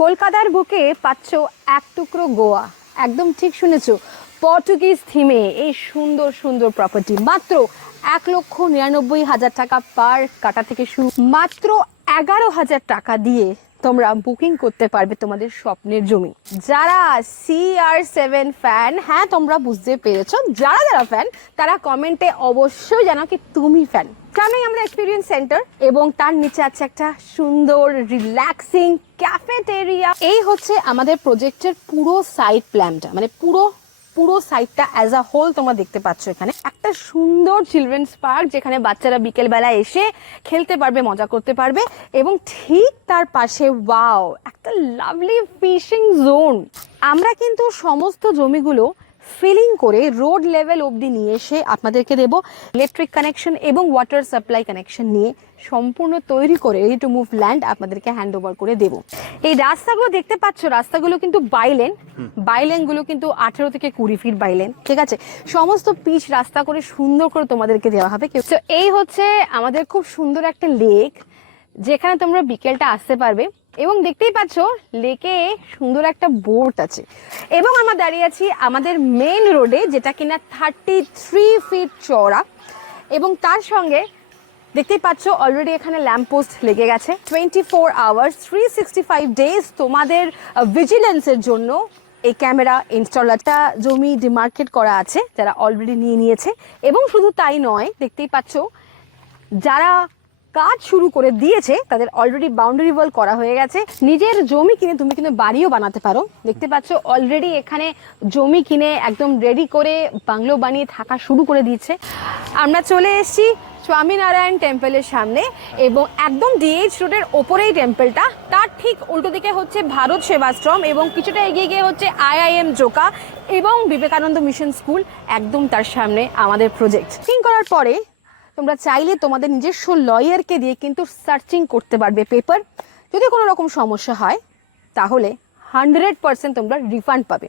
কলকাতার বুকে পাচ্ছ এক টুকরো গোয়া। একদম ঠিক শুনেছো, পর্তুগিজ থিমে এই সুন্দর সুন্দর প্রপার্টি মাত্র এক লক্ষ নিরানব্বই হাজার টাকা পার কাটা থেকে শুরু। মাত্র এগারো হাজার টাকা দিয়ে তোমরা বুকিং করতে পারবে তোমাদের স্বপ্নের জমি। যারা সি আর সেভেন ফ্যান হ্যাঁ তোমরা বুঝতে পেরেছ। যারা যারা ফ্যান তারা কমেন্টে অবশ্যই জানাও কি তুমি ফ্যান সামনেই আমরা এক্সপিরিয়েন্স সেন্টার এবং তার নিচে আছে একটা সুন্দর রিল্যাক্সিং ক্যাফেটেরিয়া এই হচ্ছে আমাদের প্রজেক্টের পুরো সাইড প্ল্যানটা মানে পুরো পুরো সাইডটা অ্যাজ আ হোল তোমরা দেখতে পাচ্ছ এখানে। একটা সুন্দর চিলড্রেন্স পার্ক যেখানে বাচ্চারা বিকেলবেলা এসে খেলতে পারবে, মজা করতে পারবে এবং ঠিক তার পাশে ওয়াও একটা লাভলি ফিশিং জোন আমরা কিন্তু সমস্ত জমিগুলো ফিলিং করে রোড লেভেল অবধি নিয়ে এসে আপনাদেরকে দেব ইলেকট্রিক কানেকশন এবং ওয়াটার সাপ্লাই কানেকশন নিয়ে সম্পূর্ণ তৈরি করে রেডি টু মুভ ল্যান্ড আপনাদেরকে হ্যান্ড ওভার করে দেব। এই রাস্তাগুলো দেখতে পাচ্ছ, রাস্তাগুলো কিন্তু বাইলেন বাইলেনগুলো কিন্তু আঠেরো থেকে কুড়ি ফিট বাইলেন ঠিক আছে? সমস্ত পিচ রাস্তা করে সুন্দর করে তোমাদেরকে দেওয়া হবে। তো এই হচ্ছে আমাদের খুব সুন্দর একটা লেক যেখানে তোমরা বিকেলটা আসতে পারবে। এবং দেখতেই পাচ্ছ, লেকে সুন্দর একটা বোট আছে। এবং আমরা দাঁড়িয়ে আছি আমাদের মেন রোডে যেটা কিনা থার্টি থ্রি ফিট চওড়া। এবং তার সঙ্গে দেখতেই পাচ্ছ অলরেডি এখানে ল্যাম্পপোস্ট লেগে গেছে। Twenty four hours three sixty five days তোমাদের ভিজিলেন্সের জন্য এই ক্যামেরা ইনস্টলারটা জমি ডিমার্কেট করা আছে, যারা অলরেডি নিয়ে নিয়েছে। এবং শুধু তাই নয়, দেখতেই পাচ্ছ, যারা কাজ শুরু করে দিয়েছে, তাদের অলরেডি বাউন্ডারি ওয়াল করা হয়ে গেছে। নিজের জমি কিনে তুমি কিন্তু বাড়িও বানাতে পারো। দেখতে পাচ্ছ অলরেডি এখানে জমি কিনে একদম রেডি করে বাংলো বানিয়ে থাকা শুরু করে দিয়েছে। আমরা চলে এসেছি স্বামীনারায়ণ টেম্পলের সামনে এবং একদম ডিএইচ রোডের ওপরেই টেম্পলটা। তার ঠিক উল্টো দিকে হচ্ছে ভারত সেবাশ্রম এবং কিছুটা এগিয়ে গিয়ে হচ্ছে আইআইএম জোকা এবং বিবেকানন্দ মিশন স্কুল একদম তার সামনে আমাদের প্রজেক্ট করার পরে তোমরা চাইলে তোমাদের নিজস্ব লয়ারকে দিয়ে কিন্তু সার্চিং করতে পারবে পেপার যদি কোনো রকম সমস্যা হয়, তাহলে হান্ড্রেড পারসেন্ট তোমরা রিফান্ড পাবে।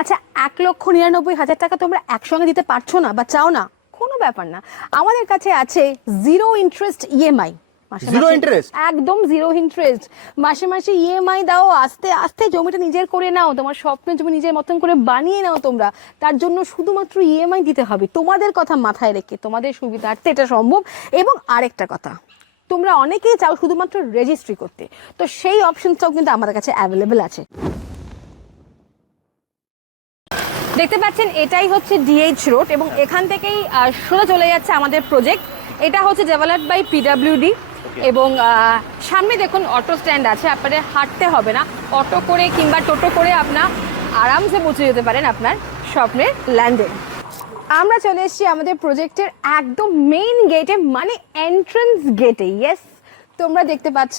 আচ্ছা এক লক্ষ নিরানব্বই হাজার টাকা তোমরা একসঙ্গে দিতে পারছ না বা চাও না, কোনো ব্যাপার না। আমাদের কাছে আছে জিরো ইন্টারেস্ট ইএমআই Interest? একদম জিরো ইন্টারেস্ট মাসে মাসে ইএমআই দাও আস্তে আস্তে জমিটা নিজের করে নাও তোমার স্বপ্নের জমি নিজের মতন করে বানিয়ে নাও তোমরা। তার জন্য শুধুমাত্র ইএমআই দিতে হবে। তোমাদের কথা মাথায় রেখে তোমাদের সুবিধার্থে এটা সম্ভব। এবং আরেকটা কথা তোমরা অনেকেই চাও শুধুমাত্র রেজিস্ট্রি করতে। তো সেই অপশনটাও কিন্তু আমাদের কাছে অ্যাভেলেবেল আছে। দেখতে পাচ্ছেন এটাই হচ্ছে ডিএইচ রোড এবং এখান থেকেই সোজা চলে যাচ্ছে আমাদের প্রজেক্ট এটা হচ্ছে ডেভেলপড বাই পিডাব্লিউডি এবং সামনে দেখুন অটো স্ট্যান্ড আছে, আপনাদের হাঁটতে হবে না। অটো করে কিংবা টোটো করে আপনার আরামসে পৌঁছে যেতে পারেন আপনার স্বপ্নের ল্যান্ডে আমরা চলে এসেছি আমাদের প্রজেক্টের একদম মেইন গেটে মানে এন্ট্রান্স গেটে ইয়েস তোমরা দেখতে পাচ্ছ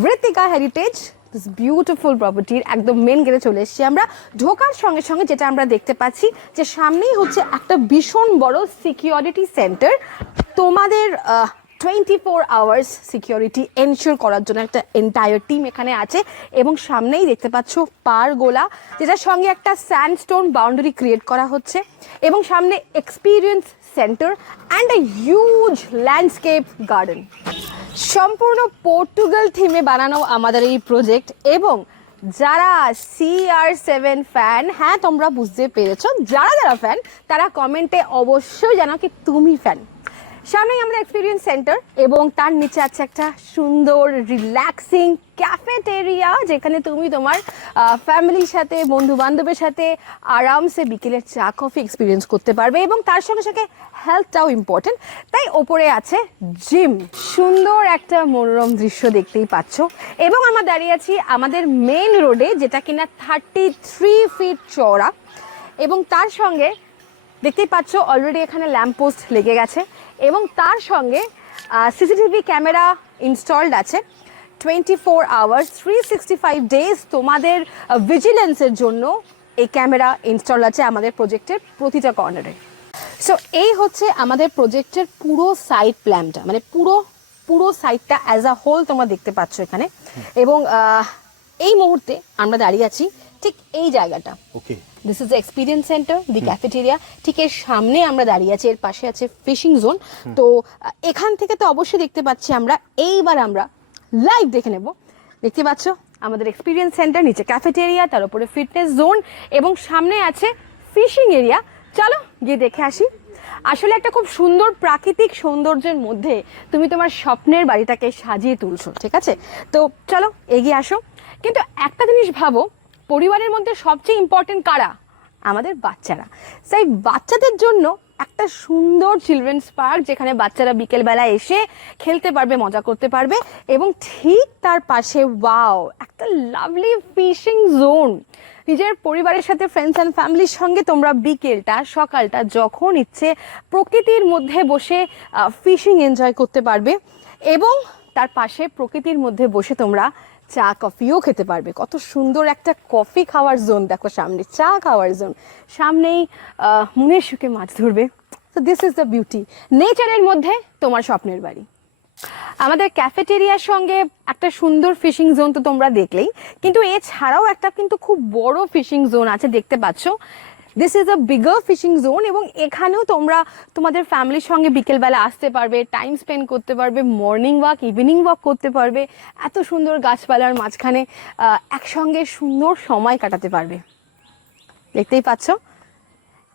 বৃত্তিকা হেরিটেজ দিস বিউটিফুল প্রপার্টির একদম মেন গেটে চলে এসেছি আমরা। ঢোকার সঙ্গে সঙ্গে যেটা আমরা দেখতে পাচ্ছি, যে সামনেই হচ্ছে একটা ভীষণ বড় সিকিউরিটি সেন্টার তোমাদের twenty four hours security ensure করার জন্য একটা এন্টায়ার টিম এখানে আছে এবং সামনেই দেখতে পাচ্ছ পার গোলা, যেটার সঙ্গে একটা স্যান্ডস্টোন বাউন্ডারি ক্রিয়েট করা হচ্ছে এবং সামনে experience centre and a huge landscape garden সম্পূর্ণ পর্তুগাল থিমে বানানো আমাদের এই প্রজেক্ট এবং যারা সি আর সেভেন ফ্যান হ্যাঁ তোমরা বুঝতে পেরেছ, যারা যারা ফ্যান তারা কমেন্টে অবশ্যই জানাও কি তুমি ফ্যান সামনেই আমরা এক্সপিরিয়েন্স সেন্টার এবং তার নিচে আছে একটা সুন্দর রিল্যাক্সিং ক্যাফেটেরিয়া যেখানে তুমি তোমার ফ্যামিলির সাথে বন্ধু বান্ধবের সাথে আরামসে বিকেলের চা কফি এক্সপিরিয়েন্স করতে পারবে এবং তার সঙ্গে সঙ্গে হেলথটাও ইম্পর্টেন্ট তাই ওপরে আছে জিম সুন্দর একটা মনোরম দৃশ্য দেখতেই পাচ্ছ। এবং আমরা দাঁড়িয়ে আছি আমাদের মেন রোডে যেটা কিনা থার্টি থ্রি ফিট চওড়া। এবং তার সঙ্গে দেখতেই পাচ্ছ অলরেডি এখানে ল্যাম্পপোস্ট লেগে গেছে। এবং তার সঙ্গে সিসিটিভি ক্যামেরা ইনস্টলড আছে। Twenty four hours three sixty five days তোমাদের ভিজিলেন্সের জন্য এই ক্যামেরা ইনস্টল আছে আমাদের প্রজেক্টের প্রতিটা কর্নারে সো এই হচ্ছে আমাদের প্রজেক্টের পুরো সাইড প্ল্যানটা মানে পুরো পুরো সাইডটা অ্যাজ আ হোল তোমরা দেখতে পাচ্ছ এখানে। এবং এই মুহূর্তে আমরা দাঁড়িয়ে আছি ঠিক এই জায়গাটা। Okay this is experience centre the cafeteria ঠিক এর সামনে আমরা দাঁড়িয়ে আছি এর পাশে আছে ফিশিং জোন তো এখান থেকে তো অবশ্যই দেখতে পাচ্ছি আমরা এইবার আমরা লাইভ দেখে নেব। দেখতে পাচ্ছ? আমাদের এক্সপিরিয়েন্স সেন্টার নিচে ক্যাফেটেরিয়া তার উপরে ফিটনেস জোন এবং সামনে আছে ফিশিং এরিয়া চলো গিয়ে দেখে আসি। আসলে একটা খুব সুন্দর প্রাকৃতিক সৌন্দর্যের মধ্যে তুমি তোমার স্বপ্নের বাড়িটাকে সাজিয়ে তুলছো ঠিক আছে? তো চলো এগিয়ে আসো। কিন্তু একটা জিনিস ভাবো পরিবারের মধ্যে সবচেয়ে ইম্পর্টেন্ট কারা? আমাদের বাচ্চারা। সেই বাচ্চাদের জন্য একটা সুন্দর চিলড্রেন্স পার্ক যেখানে বাচ্চারা বিকেলবেলা এসে খেলতে পারবে, মজা করতে পারবে এবং ঠিক তার পাশে ওয়াও একটা লাভলি ফিশিং জোন নিজের পরিবারের সাথে ফ্রেন্ডস অ্যান্ড ফ্যামিলির সঙ্গে তোমরা বিকেলটা, সকালটা যখন ইচ্ছে প্রকৃতির মধ্যে বসে ফিশিং এনজয় করতে পারবে এবং তার পাশে প্রকৃতির মধ্যে বসে তোমরা চা, কফিও খেতে পারবে। কত সুন্দর একটা কফি খাওয়ার জোন দেখো সামনে, চা খাওয়ার জোন সামনেই মনের সুখে মাছ ধরবে। তো দিস ইজ দ্য বিউটি নেচারের মধ্যে তোমার স্বপ্নের বাড়ি। আমাদের ক্যাফেটেরিয়ার সঙ্গে একটা সুন্দর ফিশিং জোন তো তোমরা দেখলেই। কিন্তু এছাড়াও একটা কিন্তু খুব বড় ফিশিং জোন আছে, দেখতে পাচ্ছ। This is a bigger fishing zone এবং এখানেও তোমরা তোমাদের ফ্যামিলির সঙ্গে বিকেলবেলা আসতে পারবে টাইম স্পেন্ড করতে পারবে মর্নিং ওয়াক ইভিনিং ওয়াক করতে পারবে। এত সুন্দর গাছপালার মাঝখানে একসঙ্গে সুন্দর সময় কাটাতে পারবে। দেখতেই পাচ্ছ?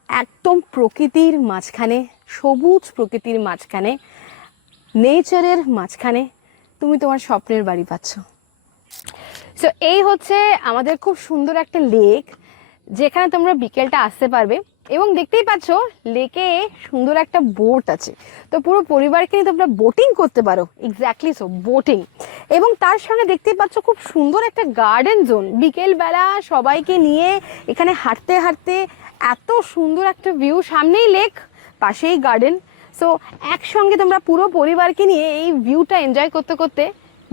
একদম প্রকৃতির মাঝখানে, সবুজ প্রকৃতির মাঝখানে নেচারের মাঝখানে তুমি তোমার স্বপ্নের বাড়ি পাচ্ছ। সো এই হচ্ছে আমাদের খুব সুন্দর একটা লেক যেখানে তোমরা বিকেলটা আসতে পারবে এবং দেখতেই পাচ্ছ লেকে সুন্দর একটা বোট আছে। তো পুরো পরিবারকে নিয়ে তোমরা বোটিং করতে পারো। এক্স্যাক্টলি সো বোটিং এবং তার সঙ্গে দেখতেই পাচ্ছ খুব সুন্দর একটা গার্ডেন জোন বিকেলবেলা সবাইকে নিয়ে এখানে হাঁটতে হাঁটতে এত সুন্দর একটা ভিউ সামনেই লেক পাশেই গার্ডেন সো একসঙ্গে তোমরা পুরো পরিবারকে নিয়ে এই ভিউটা এনজয় করতে করতে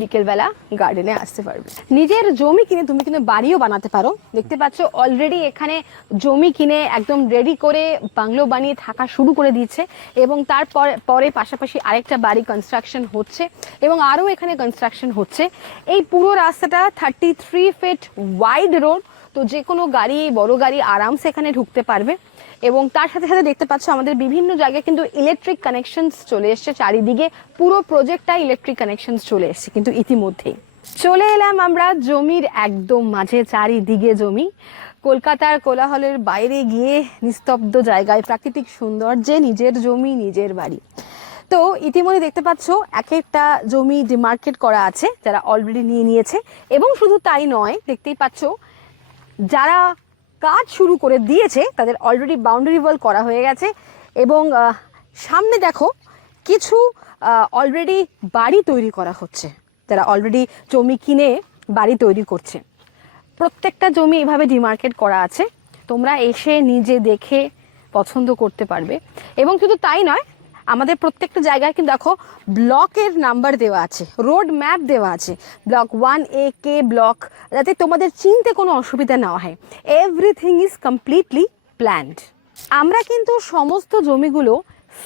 বিকেলবেলা গার্ডেনে আসতে পারবে। নিজের জমি কিনে তুমি কিন্তু বাড়িও বানাতে পারো। দেখতে পাচ্ছ অলরেডি এখানে জমি কিনে একদম রেডি করে বাংলো বানিয়ে থাকা শুরু করে দিয়েছে এবং তারপর পরে পাশাপাশি আরেকটা বাড়ি কনস্ট্রাকশন হচ্ছে এবং আরও এখানে কনস্ট্রাকশন হচ্ছে। এই পুরো রাস্তাটা thirty three feet wide road তো যে কোনো গাড়ি, বড় গাড়ি আরামসে এখানে ঢুকতে পারবে। এবং তার সাথে সাথে দেখতে পাচ্ছ আমাদের বিভিন্ন জায়গায় কিন্তু ইলেকট্রিক কানেকশনস চলে এসছে। চারিদিকে পুরো প্রজেক্টটা ইলেকট্রিক কানেকশনস চলে এসছে কিন্তু ইতিমধ্যেই। চলে এলাম আমরা জমির একদম মাঝে, চারিদিকে জমি। কলকাতার কোলাহলের বাইরে গিয়ে নিস্তব্ধ জায়গায় প্রাকৃতিক সৌন্দর্যে নিজের জমি, নিজের বাড়ি। তো ইতিমধ্যে দেখতে পাচ্ছ, এক একটা জমি ডিমার্কেট করা আছে, যারা অলরেডি নিয়ে নিয়েছে। এবং শুধু তাই নয়, দেখতেই পাচ্ছ, যারা কাজ শুরু করে দিয়েছে। তাদের অলরেডি বাউন্ডারি ওয়াল করা হয়ে গেছে এবং সামনে দেখো কিছু অলরেডি বাড়ি তৈরি করা হচ্ছে। যারা অলরেডি জমি কিনে বাড়ি তৈরি করছে। প্রত্যেকটা জমি এভাবে ডিমার্কেট করা আছে। তোমরা এসে নিজে দেখে পছন্দ করতে পারবে। এবং শুধু তাই নয় আমাদের প্রত্যেকটা জায়গায় কিন্তু দেখো ব্লকের নাম্বার দেওয়া আছে, রোড ম্যাপ দেওয়া আছে, block one A, K, block, যাতে তোমাদের চিনতে কোনো অসুবিধা না হয়। এভরিথিং ইজ কমপ্লিটলি প্ল্যান্ড আমরা কিন্তু সমস্ত জমিগুলো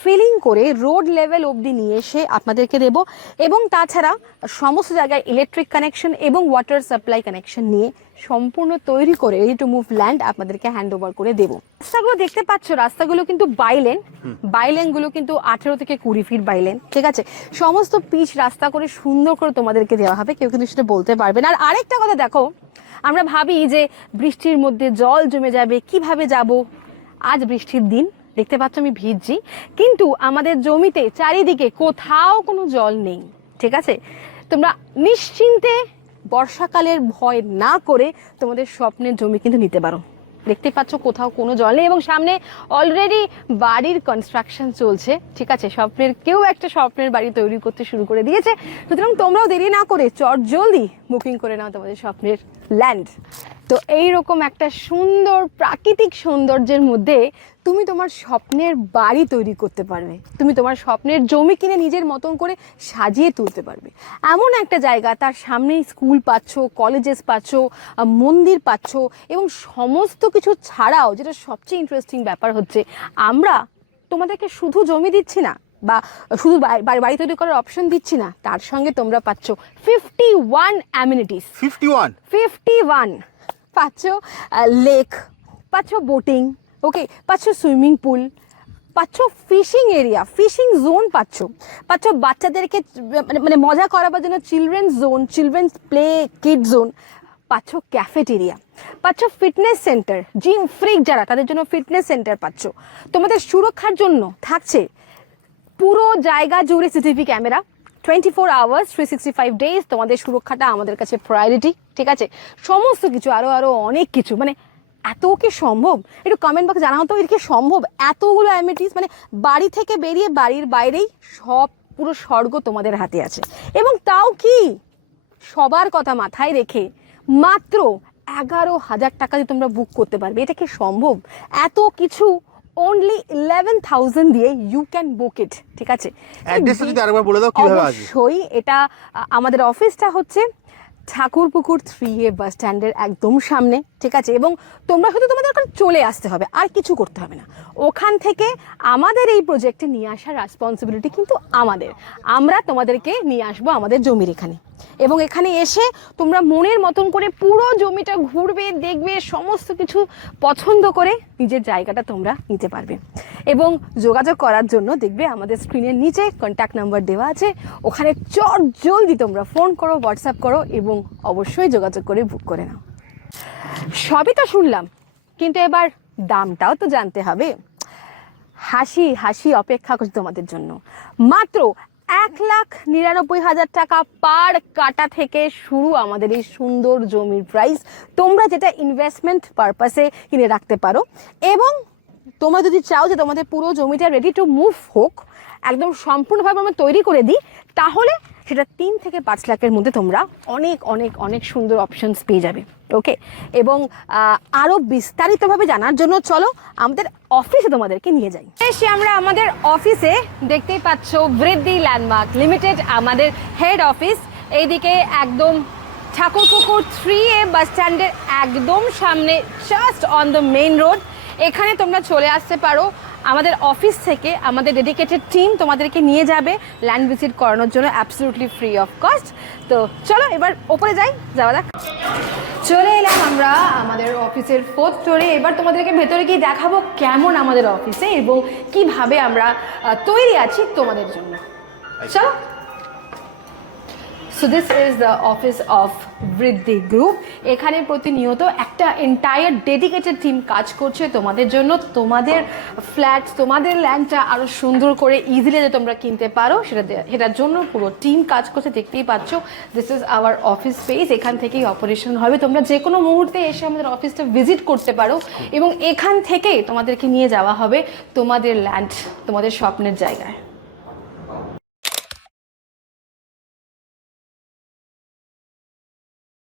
ফিলিং করে রোড লেভেল অবধি নিয়ে এসে আপনাদেরকে দেব। এবং তাছাড়া সমস্ত জায়গায় ইলেকট্রিক কানেকশন এবং ওয়াটার সাপ্লাই কানেকশন নিয়ে সম্পূর্ণ তৈরি করে রেডি টু মুভ ল্যান্ড আপনাদেরকে হ্যান্ড ওভার করে দেবো। রাস্তাগুলো দেখতে পাচ্ছ, রাস্তাগুলো কিন্তু বাইলেন বাইলেনগুলো কিন্তু আঠেরো থেকে কুড়ি ফিট বাইলেন ঠিক আছে? সমস্ত পিচ রাস্তা করে সুন্দর করে তোমাদেরকে দেওয়া হবে, কেউ কিন্তু সেটা বলতে পারবে না। আর আরেকটা কথা দেখো, আমরা ভাবি যে বৃষ্টির মধ্যে জল জমে যাবে, কীভাবে যাব? আজ বৃষ্টির দিন। দেখতে পাচ্ছ আমি ভিজছি। কিন্তু আমাদের জমিতে চারিদিকে কোথাও কোনো জল নেই, ঠিক আছে? তোমরা নিশ্চিন্তে বর্ষাকালের ভয় না করে তোমাদের স্বপ্নের জমি কিন্তু নিতে পারো। দেখতে পাচ্ছ কোথাও কোনো জল নেই এবং সামনে অলরেডি বাড়ির কনস্ট্রাকশন চলছে, ঠিক আছে? স্বপ্নের, কেউ একটা স্বপ্নের বাড়ি তৈরি করতে শুরু করে দিয়েছে। সুতরাং তোমরাও দেরি না করে চট জলদি বুকিং করে নাও তোমাদের স্বপ্নের ল্যান্ড তো এইরকম একটা সুন্দর প্রাকৃতিক সৌন্দর্যের মধ্যে তুমি তোমার স্বপ্নের বাড়ি তৈরি করতে পারবে। তুমি তোমার স্বপ্নের জমি কিনে নিজের মতন করে সাজিয়ে তুলতে পারবে। এমন একটা জায়গা, তার সামনেই স্কুল পাচ্ছ, কলেজেস পাচ্ছ, মন্দির পাচ্ছ এবং সমস্ত কিছু ছাড়াও যেটা সবচেয়ে ইন্টারেস্টিং ব্যাপার হচ্ছে, আমরা তোমাদেরকে শুধু জমি দিচ্ছি না বা শুধু বাড়ি- তৈরি করার অপশন দিচ্ছি না তার সঙ্গে তোমরা পাচ্ছ fifty one amenities fifty one fifty one পাচ্ছ লেক পাচ্ছ বোটিং ওকে পাচ্ছ সুইমিং পুল পাচ্ছ ফিশিং এরিয়া ফিশিং জোন পাচ্ছ। পাচ্ছ বাচ্চাদেরকে মানে মানে মজা করাবার জন্য children's zone children's play kid zone পাচ্ছ ক্যাফেটেরিয়া পাচ্ছ ফিটনেস সেন্টার জিম ফ্রিক যারা তাদের জন্য ফিটনেস সেন্টার পাচ্ছ। তোমাদের সুরক্ষার জন্য থাকছে পুরো জায়গা জুড়ে CCTV camera. Twenty four hours three sixty five days তোমাদের সুরক্ষাটা আমাদের কাছে প্রায়োরিটি ঠিক আছে? সমস্ত কিছু আরও আরও অনেক কিছু মানে এত কি সম্ভব? একটু কমেন্ট বক্সে জানাও তো এটা কি সম্ভব? এতগুলো অ্যামিটিস মানে বাড়ি থেকে বেরিয়ে বাড়ির বাইরেই সব পুরো স্বর্গ তোমাদের হাতে আছে। এবং তাও কি? সবার কথা মাথায় রেখে মাত্র এগারো হাজার টাকা দিয়ে তোমরা বুক করতে পারবে। এটা কি সম্ভব? এত কিছু অনলি ইলেভেন থাউজেন্ড দিয়ে ইউ ক্যান বুক ইট ঠিক আছে? অ্যাড্রেসটা যদি আরেকবার বলে দাও কীভাবে আসবে? অবশ্যই এটা আমাদের অফিসটা হচ্ছে ঠাকুরপুকুর থ্রি এ বাস স্ট্যান্ডের একদম সামনে, ঠিক আছে? এবং তোমরা শুধু তোমাদের ওখানে চলে আসতে হবে, আর কিছু করতে হবে না। ওখান থেকে আমাদের এই প্রজেক্টে নিয়ে আসার রেসপন্সিবিলিটি কিন্তু আমাদের। আমরা তোমাদেরকে নিয়ে আসব আমাদের জমির এখানে। এবং এখানে এসে তোমরা মনের মতন করে পুরো জমিটা ঘুরবে, দেখবে, সমস্ত কিছু পছন্দ করে নিজের জায়গাটা তোমরা নিতে পারবে। এবং যোগাযোগ করার জন্য দেখবে আমাদের স্ক্রিনের নিচে কন্ট্যাক্ট নাম্বার দেওয়া আছে। ওখানে চট জলদি তোমরা ফোন করো হোয়াটসঅ্যাপ করো এবং অবশ্যই যোগাযোগ করে বুক করে নাও। সবই তো শুনলাম, কিন্তু এবার দামটাও তো জানতে হবে। হাসি হাসি অপেক্ষা করছে তোমাদের জন্য। মাত্র এক লাখ নিরানব্বই হাজার টাকা পার কাটা থেকে শুরু আমাদের এই সুন্দর জমির প্রাইস তোমরা যেটা ইনভেস্টমেন্ট পারপাসে কিনে রাখতে পারো এবং তোমরা যদি চাও যে তোমাদের পুরো জমিটা রেডি টু মুভ হোক একদম সম্পূর্ণভাবে আমরা তৈরি করে দিই তাহলে সেটা তিন থেকে পাঁচ লাখের মধ্যে তোমরা অনেক অনেক অনেক সুন্দর অপশনস পেয়ে যাবে ওকে এবং আহ, আরও বিস্তারিতভাবে জানার জন্য চলো আমাদের অফিসে তোমাদেরকে নিয়ে যাই। এসে আমরা আমাদের অফিসে দেখতেই পাচ্ছ বৃদ্ধি ল্যান্ডমার্ক লিমিটেড আমাদের হেড অফিস এইদিকে একদম ঠাকুরপুকুর থ্রি এ বাস স্ট্যান্ডের একদম সামনে just on the main road এখানে তোমরা চলে আসতে পারো। আমাদের অফিস থেকে আমাদের ডেডিকেটেড টিম তোমাদেরকে নিয়ে যাবে। ল্যান্ড ভিজিট করানোর জন্য অ্যাবসলিউটলি ফ্রি অফ কস্ট তো চলো এবার ওপরে যাই, যাওয়া যাক। চলে এলাম আমরা আমাদের অফিসের ফোর্থ ফ্লোরে এবার তোমাদেরকে ভেতরে গিয়ে দেখাবো কেমন আমাদের অফিসে এবং কীভাবে আমরা তৈরি আছি তোমাদের জন্য। চলো। So this is the office of Vriddhi group এখানে প্রতিনিয়ত একটা এন্টায়ার ডেডিকেটেড টিম কাজ করছে। তোমাদের জন্য তোমাদের ফ্ল্যাট তোমাদের ল্যান্ডটা আরও সুন্দর করে ইজিলি যে তোমরা কিনতে পারো, সেটা সেটার জন্য পুরো টিম কাজ করছে। দেখতেই পাচ্ছ this is our office space এখান থেকেই অপারেশন হবে। তোমরা যে কোনো মুহূর্তে এসে আমাদের অফিসটা ভিজিট করতে পারো এবং এখান থেকেই তোমাদেরকে নিয়ে যাওয়া হবে তোমাদের ল্যান্ড তোমাদের স্বপ্নের জায়গায়।